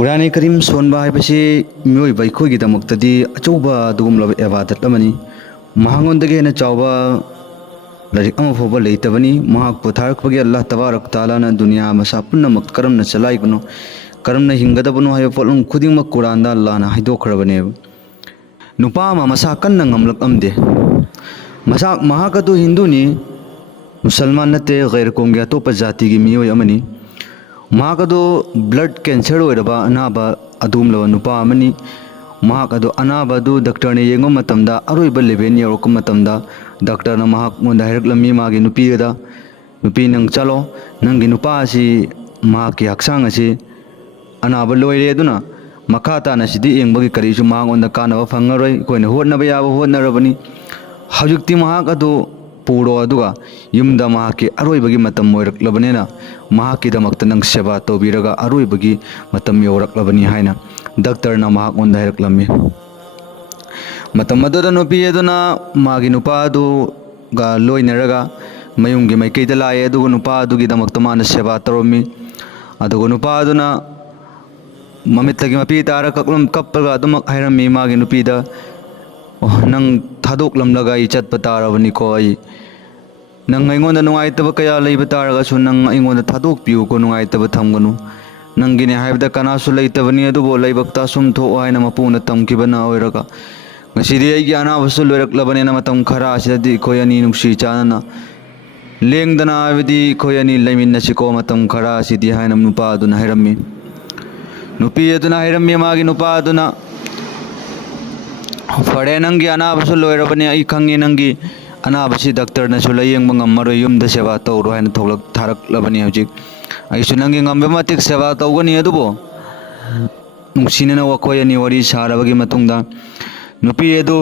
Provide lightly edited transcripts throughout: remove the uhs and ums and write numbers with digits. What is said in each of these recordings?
कुरान करीम सोनबा हाइबसे मियोय बैखोगिदमक्तदी अचौबा दुगुमलब इबादत अमनी महांगोंदगे हेन चावबा लारिक अमा फोबा लेतबनी महाक पुथारकपगे अल्लाह तबारक ताला ना दुनिया मसा पुन्नमक करमना चलाइबनो करमना हिंगदबनो हाइबा पोलम खुदिंगमक कुरान दा अल्लाह ना हाइदोखरबने नुपा अमा मसा कन्ना ngamlak amde मसा महाक अदु हिंदूनी मुसलमान नते गैर कोंगे अतोपा जाति की मियोय अमनी महाक अदु ब्लड कैंसर ओइरबा अनाबा अदुमलवा नुपा अमनी महाक अदु अनाबा अदु डॉक्टर ने येंगो मतमदा अरोइबा लेबेन यौरक मतमदा डॉक्टर ना महाक मोंदा हाइरकलमी मागी नुपीदा नुपी नंग चलो नंगी नुपा असि महाकी हक्सांग असि अनाबा लोइरे अदुना मखा ताना सिदि येंगबगी करिसु मांगोंदा कानबा फंगरोय कोइना होटनबा याबा होटनरबनी हजुक्ति महाक अदु पूरो अदुगा युमदा महाकी अरोइबगी मतम मोइरकलबनेना महाकीदमक्ता नंग सेवा तौबिरगा अरोइबगी मतम यौरकलबनी हाइना डॉक्टर ना महाक मोंदा हाइरकलमी मतम अदुदा नुपी अदुना मागी नुपा अदुगा लोइनरगा मयुंगी माइकैदा लाए अदुगा नुपा अदुगीदमक्ता माना सेवा तौरमी अदुगा नुपा अदुना ममित्तगी मपी तारा कक्लम कप्पगा अदुमक हाइरमी मागी नुपीदा नंग थादोकलमलगा ई चटपा तारबनिको आई नंग अइंगोंदा नुंगाइतबा कया लैबा तारगासु नंग अइंगोंदा थादोकपियुको नुंगाइतबा थमगनु नंगिने हाइबदा कनासु लैतबनी अदुबो लैबक्ता सुम थो हाइना मपुना तमकिबना ओइरगा ngasiди aigi anabasu loiraklabane matam khara asidadi khoyani nungsi chanana lengdana abidi khoyani laiminasiko matam khara asidi hainam nupa aduna hairammi nupi aduna hairammi magi nupa aduna fare nangi anabasu loirabane ai khangi nangi anabasi doctor na su layengba ngammaro yumda seva tawro haina tholak tharaklabani hojik aisu nangi ngambe matik seva tawgani adubo nungsinana wakhoyani wari sarabagi matungda नुपी अदु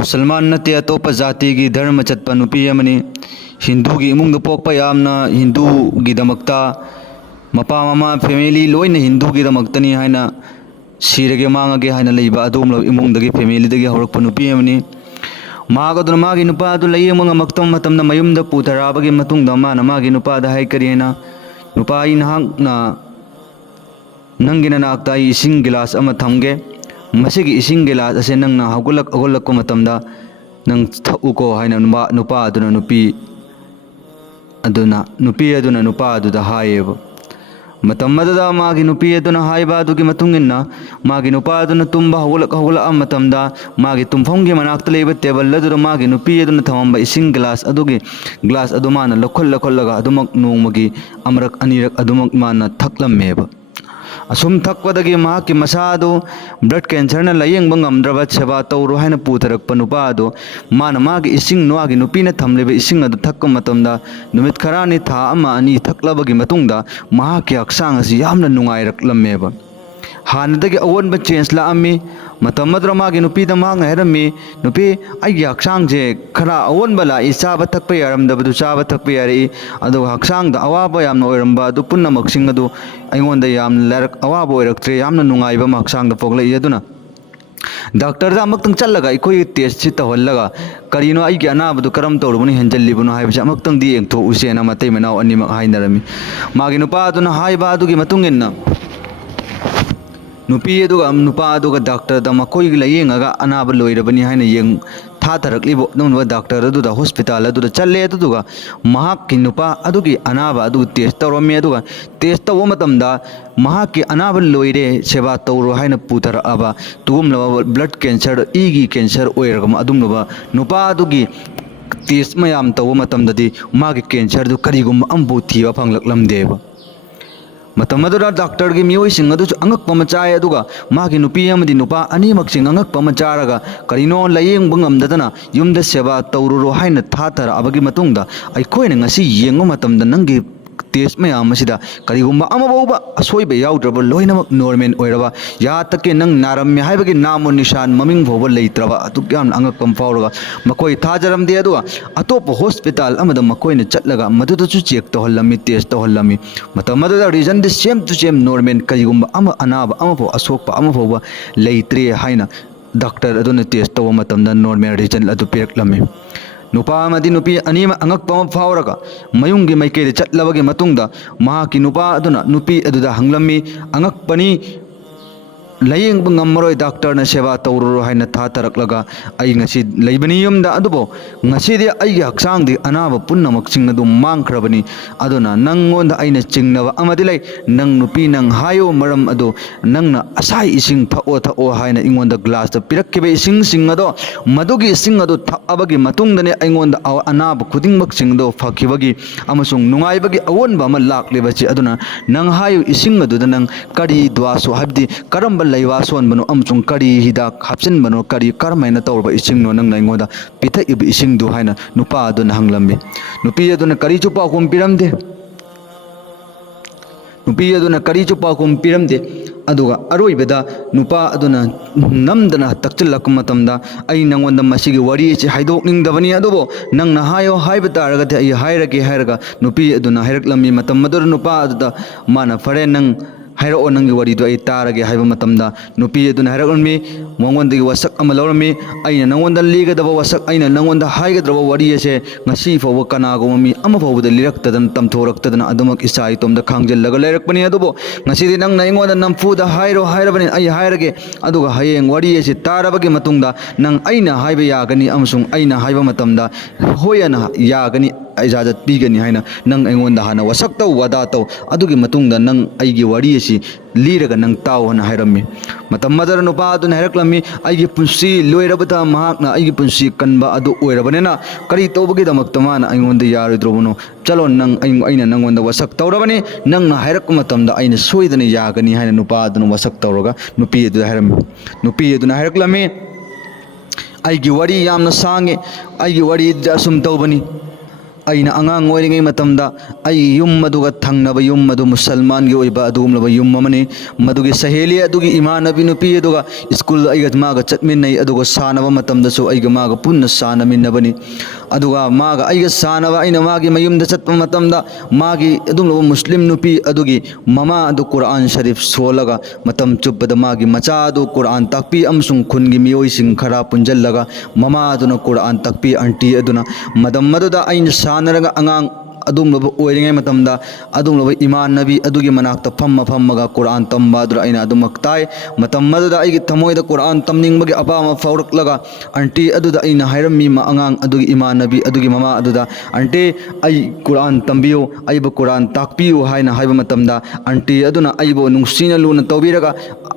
मुसलमान नते अतोप जाति की धर्म चतपा नुपी अमनी हिंदू की इमुंग पोकपा यामना हिंदू की दमक्ता Mopa mama family lion Hindu की दमक्तनी हाइना सिरगे मांगगे हाइना लैबा अदुम लो इमुंग दगी family दगी हौरकपा नुपी अमनी माग अदु मागी नुपा अदु लैयेंग मंगमक्तम मतमना मयुमदा पुथराबगी मतुंगदा माना मागी नुपा दा हाइ करियेना नुपा इ नहाकना नंगिना नाकता इसिंग गिलास अमा थमगे मसीगी इसिंग गिलास असे नंगना हगुलक अगुलक मतमदा नंग थउको हाइना नुपा अदुना नुपी अदुना नुपा अदुदा हायेब मतमदा मागी नुपी अदुना हाइबा अदुगी मतुंगिन्ना मागी नुपा अदुना तुम्बा हगुलक मतमदा मागी तुम्फंगी मनाक्ता लेबा टेबल अदुदा मागी नुपी अदुना थमंबा इसिंग गिलास अदुगी ग्लास अदु माना लखोल्लगा अदुमक नोंमगी अमरक अनिरक अदुमक माना थक्लम्मेब असुम थक्पदगी महाकी मसादो ब्लड कैंसर ना लायेंग बंगमद्रबा सेवा तौरो हाइना पुथरकपा नुपा अदो माना मागी इसिंग नोआगी नुपीना थमलेबा इसिंग अदु थक्क मतमदा नुमित खरानी था अमा अनि थक्लबगी मतुंगदा महाकी हक्सांग असि यामना नुंगाइरकलमेबा हानदगी अवोनबा चेंज लाअमी मतमद्र मागी नुपीदा मांग हैरमी नुपी आइगी हक्सांगजे खरा अवोनबा लाइ चाबा थक्पा यारमदबदु चाबा थक्पा यारि अदु हक्सांगदा अवाबा यामना ओइरमबा अदु पुन्नमक्सिंग अदु अइंगोंदा यामना लरक अवाबा ओइरक्त्रे यामना नुंगाइबा हक्सांगदा पोगलइ अदुना डॉक्टर दा अमक्तंग चल्लगा इकोई टेस्ट सि तहल्लगा करिनो आइगी अनाबदु करम तौरबनि हेंजल्लिबनो हाइबसे अमक्तंग दि एंथो उसेना मतै मनाव अनिमक हाइनरमी मागी नुपा अदुना हाइबा अदुगी मतुंगिन्ना नुपी अदुगा नुपा अदुगा डॉक्टर दा मकोई लायेंगा अनाब लोइरबनी हाइना येंग थाथरकलिबो नोनबा डॉक्टर अदुदा हॉस्पिटल अदुदा चल्ले अदुगा महाकी नुपा अदुगी अनाब अदु टेस्ट तौरमी अदुगा टेस्ट तौबा मतमदा महाकी अनाब लोइरे सेवा तौरो हाइना पुथरअबा तुगुमलबा ब्लड कैंसर इगी कैंसर ओइरगम अदुमलबा नुपा अदुगी टेस्ट मयाम तौबा मतमददी मागी कैंसर दु करिगुम अम्बु थीबा फंगलकलमदेबा मतमदुरा डॉक्टर की मियोइसिंग अदुसु अंगक्पा मचाय अदुगा मागी नुपी अमदि नुपा अनिमक्सिंग अंगक्पा मचारगा करिनो लायेंग बंगमददना युमदा सेवा तौरुरो हाइना थाथर अबगी मतुंगदा अइखोइना ngasi yengo matamda nangi test मैम करीगुम्बा अमबौबा असोइबा याउद्रबा लोइनमक नॉर्मल ओइरबा या तके नंग नारम्य हाइबगी नाम निशान ममिंग भोबा लेत्रबा अतुक याम अंगकम फाउरगा मकोई थाजरमदे अदुआ अतोप हॉस्पिटल अमदा मकोइना चटलगा मदुदसु चेक तोहल्लमी टेस्ट तोहल्लमी मतमददा रीजन दि सेम टू सेम नॉर्मल करीगुम्बा अम अनाब अमबो असोकपा अमबोबा लेत्रे हाइना डॉक्टर अदुना टेस्ट तोबा मतमदा नॉर्मल रीजन अदु पिरकलमी नुपा अमदी नुपी अनीम अंगक्प अमा फावरगा मयुंगी माइकेदे चटलबगी मतुंगदा महाकी नुपा अदुना नुपी अदुदा हंगलम्मी अंगक्पनी layeng ngammaroi doctor na sewa tawro haina tha taraklaga ai ngasi leibani yumda adubo ngasi de ai haksang di anaba punnamak chingna du mangkhrabani aduna nangonda aina chingnawa amadi lai nang nupi nang hayo maram adu nangna asai ising thao haina ingonda glass da pirakkibe ising ado madugi ising adu thabagi matungdane aingonda anaba khudingmak chingdo phakibagi amasung nungaibagi awonba ma laklebachi aduna nang hayo ising adu da nang kari dwaso habdi karamba laiwa son bano amchung kari hidak hapsin bano kari karmaina tawba ising no nang naingoda pitha ib ising du haina nupa adu na hanglambi nupi adu na kari chupa kum piramde nupi adu na kari chupa kum piramde aduga aroibeda nupa aduna namdana takchilak matamda ai nangonda masigi wari chi haidok ningdabani adubo nangna hayo haiba taragati ai hairaga nupi aduna hairaklammi matam madur nupa aduda mana fare nang hairo onangi wari do ai tarage haiba matamda nupi aduna hairaklammi mongonda wasak amalormi aina nangonda ligadaba wasak aina nangonda haigadraba wari ase ngasi fawa kanago mami ama fawda liraktadan tamthoraktadan adumak isai tomda khangjellaga leirakpani adubo ngasi di nang naingoda namfuda hairabani ai hairage aduga hayeng wari ase tarabagi matungda nang aina haiba yagani amsung aina haiba matamda hoyana yagani ijazat pigani haina nang aingonda hana wasak taw wada taw adugi matungda nang aigi wari ase liraga nang taw hana hairammi matam madar nupa adu hairaklammi aigi punsi loirabata mahakna aigi punsi kanba adu oirabanena kari tawbagi damakta mana aingonda yaridrobono chalo nang aina nangonda wasak tawrabani nang na hairak matamda aina soidana yagani haina nupa adu wasak tawraga nupi adu hairammi nupi adu hairaklammi aigi wari yamna sange aigi wari jasum tawbani aina angang oiringai matamda ai yum maduga thangnaba yum madu musalman gi oiba adugumlaba yum amani madugi saheli adugi imanabi nupi aduga school aiga maga chatminnai aduga sanaba matamda so aiga maga punna sanaminnabani aduga maga aiga sanaba aina magi mayumda chatpa matamda magi adumlaba muslim nupi adugi mama adu quran sharif solaga matam chubada magi macha adu quran takpi amsung khungi miyoi sing khara punjallaga mama aduna quran takpi aunty aduna madam maduda aina sanaraga angang adumlaba oiringai matamda adumlaba iman nabi adugi manakta fammaga quran tamba adura aina adumak tai matam maduda aigi thamoida quran tamningbagi apama fawraklaga aunty aduda aina hairammi ma angang adugi iman nabi adugi mama aduda aunty ai quran tambiyo aiba quran takpiyo haina haiba matamda aunty aduna aibo nungsina luna tawbiraga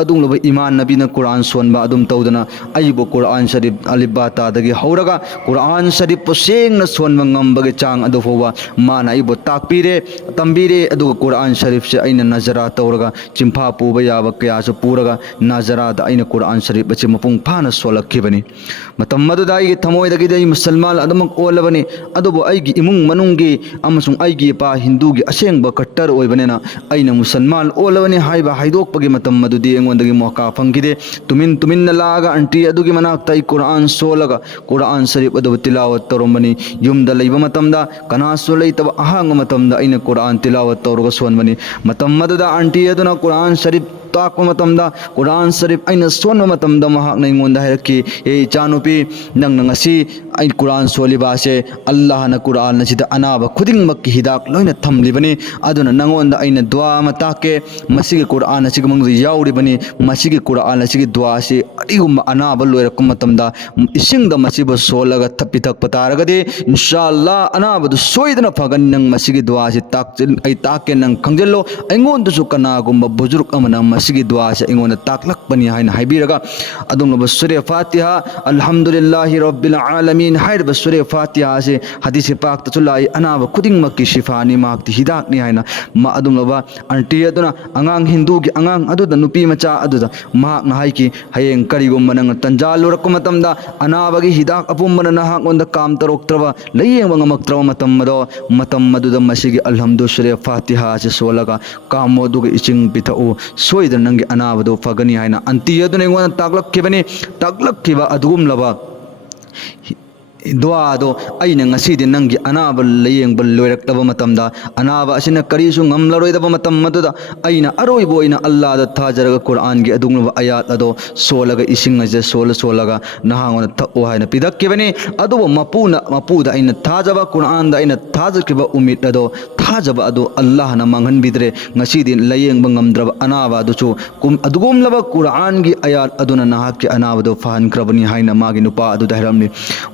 adumlaba iman nabi na quran sonba adum tawdana aibo quran sharif alibata dagi hauraga quran sharif posengna sonba ngambagi chang adu fowa mana aibo takpire tambire aduga quran sharif se aina nazara tawraga chimpa puba yaba kya su puraga nazara da aina quran sharif bache mapung phana solakhibani matam maduda ai thamoidagi dai musalman adumak olabani adubo aigi imung manunggi amasung aigi pa hindu gi asengba kattar oibanena aina musalman olabani haiba haidokpagi matam madudi engondagi moka phangide tumin na laga aunty adugi manakta ai quran solaga quran sharif adu tilawat toromani yumda leiba matamda kana solai taba ahang matamda aina quran tilawat tawraga sonbani matam maduda aunty aduna quran sharif takpa matamda quran sharif aina sonba matamda mahak na ingonda hairaki e chanupi nang ngasi ai quran soliba se allah na quran na sida anaba khuding mak hidak loina thamlibani aduna nangonda aina dua matake masigi quran asigi mangdu yauribani masigi quran asigi dua se adigum anaba loirakum matamda isingda masiba solaga thapitak pataragade inshallah anaba du soidana fagan nang masigi dua se tak ai takke nang khangjello aingonda su kanagumba bujuruk amana masigi dua se ingona taklak bani haina haibiraga adumba surya fatiha alhamdulillahi rabbil alamin hairba surya fatiha se hadith pak tachulai anaba khuding makki shifani makti hidak ni haina ma adumba aunty aduna angang hindu gi angang aduda nupi macha aduda mahak na haiki hayeng karigum manang tanjal urakku matamda anaba gi hidak apumana na hakonda kam taroktraba layeng ngamaktraba matam maduda masigi alhamdu surya fatiha se solaga kamodu gi iching pitau soida nangi anabado fagani haina anti aduna ngona taklak kibani taklak kiba adugum laba दुआदो अइना ngasidi nanggi anaba layengba loiraktaba matamda anaba asina karisu ngamlaroidaba matam maduda aina aroibo ina Allah da thajaraga Quran gi adungba ayat ado solaga ising aje solaga nahangona thakko haina pidakkibani adubo mapuda aina thajaba Quran da aina thajakiba umid ado thajaba ado Allah na manghan bidre ngasidi layengba ngamdraba anaba aduchu adugumlaba Quran gi ayat aduna nahakki anaba do fahan krabani haina magi nupa adu dairamni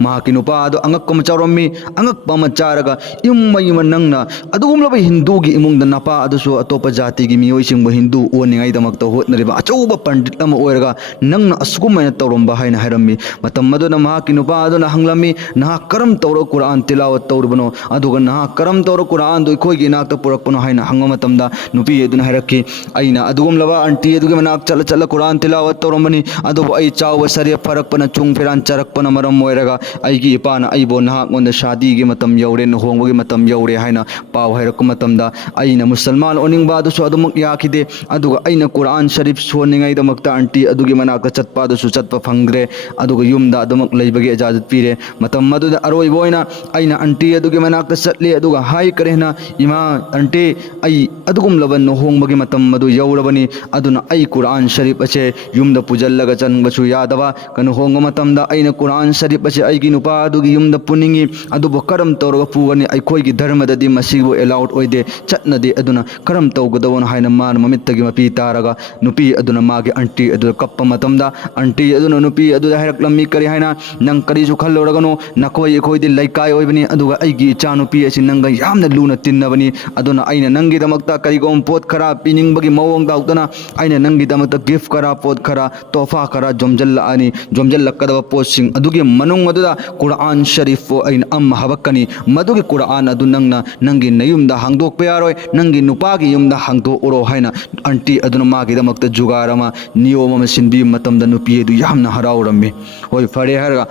mahaki nupa ado angak ko macharommi angak pa macharaga imma nangna adugumlaba hindu gi imungda napa adusu atopa jati gi miyoi singba hindu oningai damakta hotnariba achauba pandit ama oiraga nangna asugumena tawromba haina hairammi matam maduna mahaki nupa aduna hanglami naha karam tawro Quran tilawat tawrubano aduga naha karam tawro Quran do khoi gi nakta purakpano haina hangma matamda nupi eduna hairakki aina adugumlaba anti edugi manak chala Quran tilawat tawromani adubu ai chawba sari farakpana chung firan charakpana maram oiraga aigi ipana aibo nahak ngonda shadi gi matam yaure no hongbo gi matam yaure haina paw hairak matamda aina musalman oningba adu so adumuk yakide aduga aina Quran Sharif soningai damakta anti adugi manaka chatpa adu su chatpa phangre aduga yumda adumuk leibagi ijazat pire matam maduda aroi boina aina anti adugi manaka chatle aduga hai karehna ima anti ai adugum laban no hongbo gi matam madu yaurabani aduna ai Quran Sharif ache yumda pujallaga chanbasu yadaba kanu hongo matamda aina Quran Sharif ache aigi nupa adugi yumda puningi adubo karam tawraga pugani aikhoigi dharmadadi masibu allowed oide chatnadi aduna karam tawgadawon haina man mamittagi mapi taraga nupi aduna magi anti adu kappa matamda anti aduna nupi adu hairak lammi kari haina nang kari su khalloragano nakoi ekhoidi laikai oibani aduga aigi cha nupi asi nanga yamna luna tinnabani aduna aina nangi damakta kari gom pot khara piningbagi mawong dautana aina nangi damakta gift khara pot khara tofa khara jomjalla ani jomjalla kadaba posting adugi manung aduda Quran Sharif ain am habakani madugi Quran adu nangna nangi nayumda hangdok payaroi nangi nupagi yumda hangdok oro haina anti aduna magi damakta jugarama niyoma sinbi matamda nupi edu yamna harawrammi hoi fare harga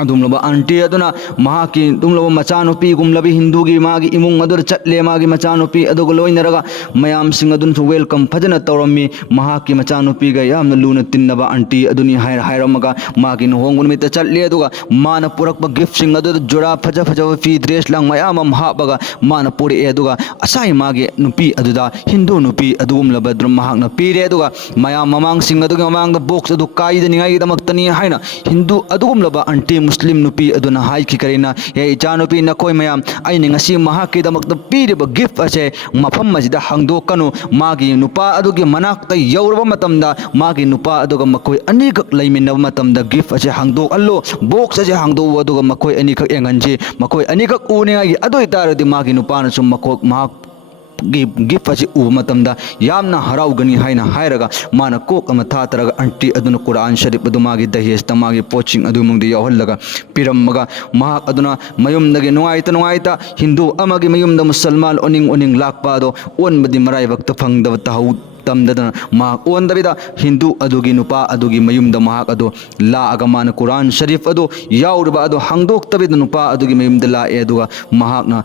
adumlaba anti aduna mahaki dumlaba machanupi gumlabi hindu gi magi imung adur chatle magi machanupi adugo loinaraga mayam sing adun su welcome phajana tawrammi mahaki machanupi ga yamna luna tinnaba anti aduni hairamaga magi no hongun mit chatle aduga mana purakba gift sing adur jora phaja fi dress lang mayam am habaga mana puri aduga asai magi nupi aduda hindu nupi adugumlaba drum mahakna pire aduga mayam mamang sing aduga mamang da box adu kaida ningai damaktani haina hindu adugumlaba anti Muslim nupi aduna hai ki karina ya icha nupi nakoi mayam aini ngasi mahaki damakta piriba gift ase mafam masida hangdokanu magi nupa adugi manakta yauraba matamda magi nupa aduga makoi anikak laiminaba matamda gift ase hangdok allo box ase hangdo aduga makoi anikak enganji makoi anikak uningai adoi taradi magi nupa na sum makok mahak gift achi uba matamda yamna haraugani haina hairaga mana kok ama thataraga anti aduna Quran Sharif adu magi dahes tamagi poaching adu mungdi yawhallaga pirammaga mahak aduna mayumdagi nungaita hindu amagi mayumda musalman oning lakpa do onbadi marai bakta phangdaba tahau tamdadana mahak ondabida hindu adugi nupa adugi mayumda mahak adu la agamana Quran Sharif adu yaurba adu hangdok tabida nupa adugi mayumda la aduga mahakna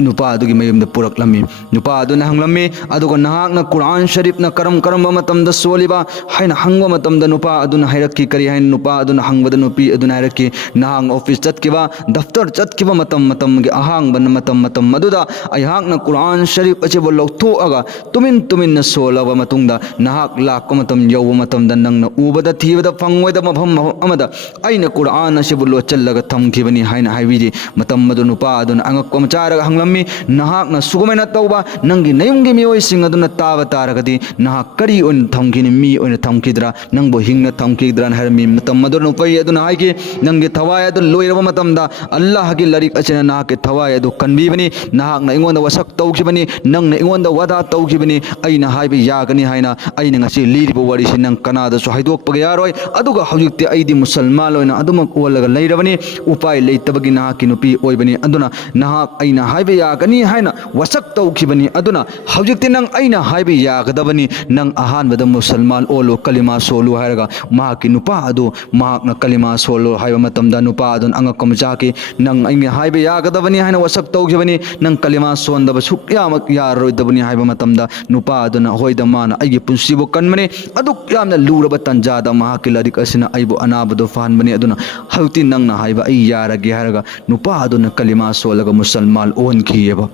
nupa adugi mayumda puraklammi nupa aduna hanglammi aduga nahakna Quran Sharif na karam matamda soliba haina hangwa matamda nupa aduna hairakki kari hain nupa aduna hangwada nupi aduna hairakki nahang office chatkiba daftar chatkiba matam gi ahang ban matam maduda ai hakna Quran Sharif ache bo lokto aga tumin na solaba matungda nahak lak matam yaw matamda nangna ubada thibada phangweda mafam amada aina Quran ase bo lochallaga thamkhibani haina haibiji matam madu nupa aduna angak komcharaga hanglam nahakna sugumena tauba nangi nayumgi miyoi sing aduna taba taragadi nahak kari on thamkini mi on thamkidra nangbo hingna thamkidra harmi matam madur no pai aduna haiki nangi thawai adu loiraba matamda Allah gi larik achena nahak thawai adu kanbibani nahakna ingonda wasak tawkibani nangna ingonda wada tawkibani aina haibi yagani haina aina ngasi liribo wari sinang kanada so haidok pag yaroi aduga hawjukte aidi musalman loina aduma olaga leirabani upai leitabagi nahaki nupi oibani aduna nahak aina haibi यागनी हाइना वसक तौखिबनी अदुना हौजिक्ति नंग अइना highway यागदबनी नंग अहानबद मुसलमान ओलो कलिमा सोलु हायरगा महाकी नुपा अदु महाकना कलिमा solo हाइबा मतमदा नुपा अदुन अंगकम जाके नंग अइने highway यागदबनी हाइना वसक तौखिबनी नंग कलिमा सोंदब सुक्यामक यारोइदबनी हाइबा मतमदा नुपा अदुना होइदा माना अइगे पुंसिबो कन्मने अदुक यामना लुरब तंजादा महाकी लरिक असिना अइबो अनाबदो फाहनबनी अदुना हौति नंगना हाइबा अइ यारगे हायरगा नुपा अदुना कलिमा सोलगा मुसलमान ओनखियेबा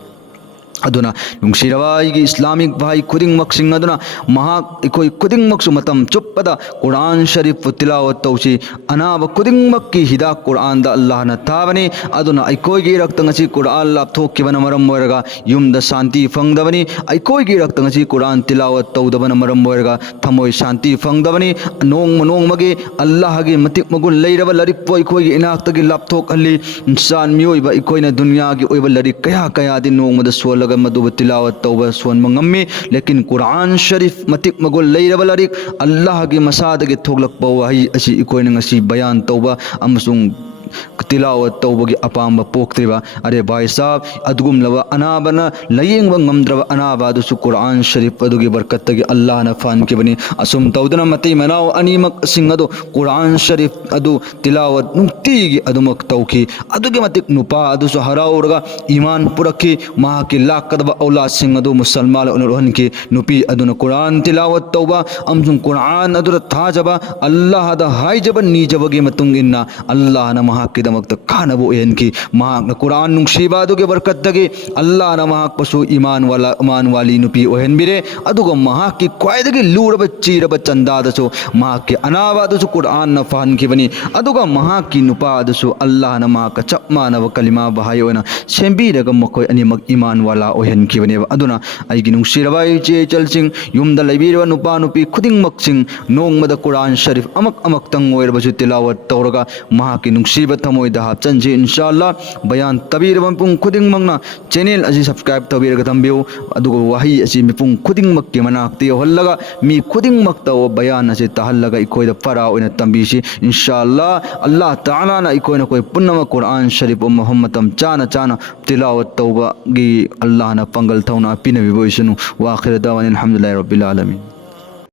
अदुना नुंगसिरबा आइगे इस्लामिक भाई खुदिंगमक्सिंग अदुना महाक इकोई खुदिंगमक्सु मतम चुप्पदा कुरान शरीफ तिलावत तौसी अनाब खुदिंगमक्की हिदा कुरान दा अल्लाह न ताबनी अदुना इकोईगे रक्तंगसी कुरान लापथोक्किबना मरम मोरगा युमदा शांति फंगदबनी इकोईगे रक्तंगसी कुरान तिलावत तौदबना मरम मोरगा थमोय शांति फंगदबनी नोंगमगे अल्लाह गे मतिक मगुन लेरबा लरिक पो इकोईगे इनाक्तगे लापथोक हल्ली इंसान मियोइबा इकोइना दुनिया गे ओइबा लरिक कया कया दि नोंगमदा सोलगा मदुब तिलावत तौबा सोनबा ngамmi लेकिन कुरान शरीफ मतिक मगुल लेरबा लरिक अल्लाह गे मसादगे थोगलकपा वही असि इकोइना ngasi बयान तौबा अमसुंग तिलावत तौबगी अपाम पोक्त्रिबा अरे भाई साहब अदुगुम लबा अनाबना लयेंगबा ngамद्रबा अनाबा दुसु कुरान शरीफ अदुगी बरकतगी अल्लाह न फान किबनी असुम तौदना मति मनाव अनीमक सिंगदो कुरान शरीफ अदु तिलावत नुक्तिगी अदुमक तौखी अदुगी मतिक नुपा अदुसु हराउरगा ईमान पुरखी महा की लाकदबा औलाद सिंगदो मुसलमान उनरहन की नुपी अदुना कुरान तिलावत तौबा अमसुम कुरान अदुरा थाजबा अल्लाह दा हाइजबा नीजबगी मतुंग इन्ना अल्लाह न महाकिदमक कानबो एनकी महाक कुरान नुंगसीबादुगे बरकतदगी अल्लाह न महाक पसु ईमान वाली नुपी ओहेनबिरे अदुगा महाकी क्वाइदगी लूरब चीरब चंदादसु महाकी अनाबादसु कुरान न फाहनखिबनी अदुगा महाकी नुपादसु अल्लाह न महाक चप मानब कलिमा बहाय ओना सेंबीरगा मखोय अनिमक ईमान वाला ओहेनखिबने अदुना आइगी नुंगसीरबा इचे चलसिंग युमदा लैबिरबा नुपा नुपी खुदिंगमक्सिंग नोंगमदा कुरान शरीफ अमक अमक्तंग ओइरबसु तिलावत तौरगा महाकी नुंगसीबा थमोइदा हापचनजे इंशाअल्लाह बयान तबीरबा पुंग खुदिंगमक्ना चैनल असी सब्सक्राइब तबीरगा थंबियो अदुगा वही असी मिपुंग खुदिंगमक्की मनाक्ति होल्लगा मी खुदिंगमक्ता ओ बयान असी तहल्लगा इकोइदा फरा ओइना तंबीसी इंशाअल्लाह अल्लाह ताला ना इकोइना कोई पुन्नमा कुरान शरीफ ओ मोहम्मदम चाना चाना तिलावत तौबा गी अल्लाह ना पंगल थौना पिनबिबो इसनु व आखिर दावान अल्हम्दुलिल्लाहि रब्बिल आलमीन।